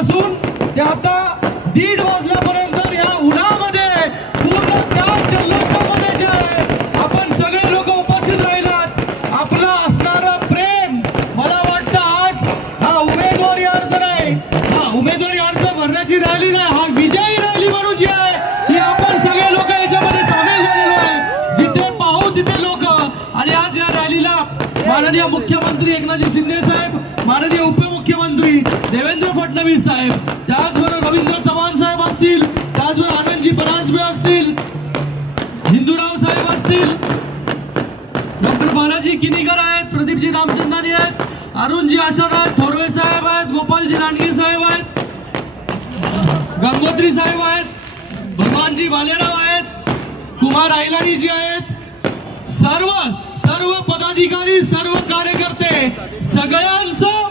पासून ते आता 1:30 वाजल्यापर्यंत या उन्हामध्ये पूर्ण त्या जल्लोषामध्ये जे आहे आपण सगळे लोक उपस्थित राहिलात. आपलं असणारं प्रेम मला वाटतं आज हा उमेदवारी अर्ज नाही, हा उमेदवारी अर्ज भरण्याची रॅली नाही, हा विजयी रॅली म्हणून जी आहे ही आपण सगळे लोक याच्यामध्ये सामील झालेलो आहे. जिथे पाहू तिथे लोक. आणि आज या रॅलीला माननीय मुख्यमंत्री एकनाथजी शिंदे साहेब, माननीय उपमुख्यमंत्री देवेंद्र फडणवीस साहेब, त्याचबरोबर रवींद्र चव्हाण साहेब असतील, त्याचबरोबर आनंदजी परांजपे असतील, हिंदूराव साहेब असतील, डॉक्टर बालाजी किनीकर आहेत, प्रदीपजी रामचंदानी आहेत, अरुणजी आशार आहेत, थोरवे साहेब आहेत, गोपालजी लांडगे साहेब आहेत, गंगोत्री साहेब आहेत, भगवानजी भालेराव आहेत, कुमार आयलानी जी आहेत. सर्व पदाधिकारी, सर्व कार्यकर्ते, सगळ्यांचं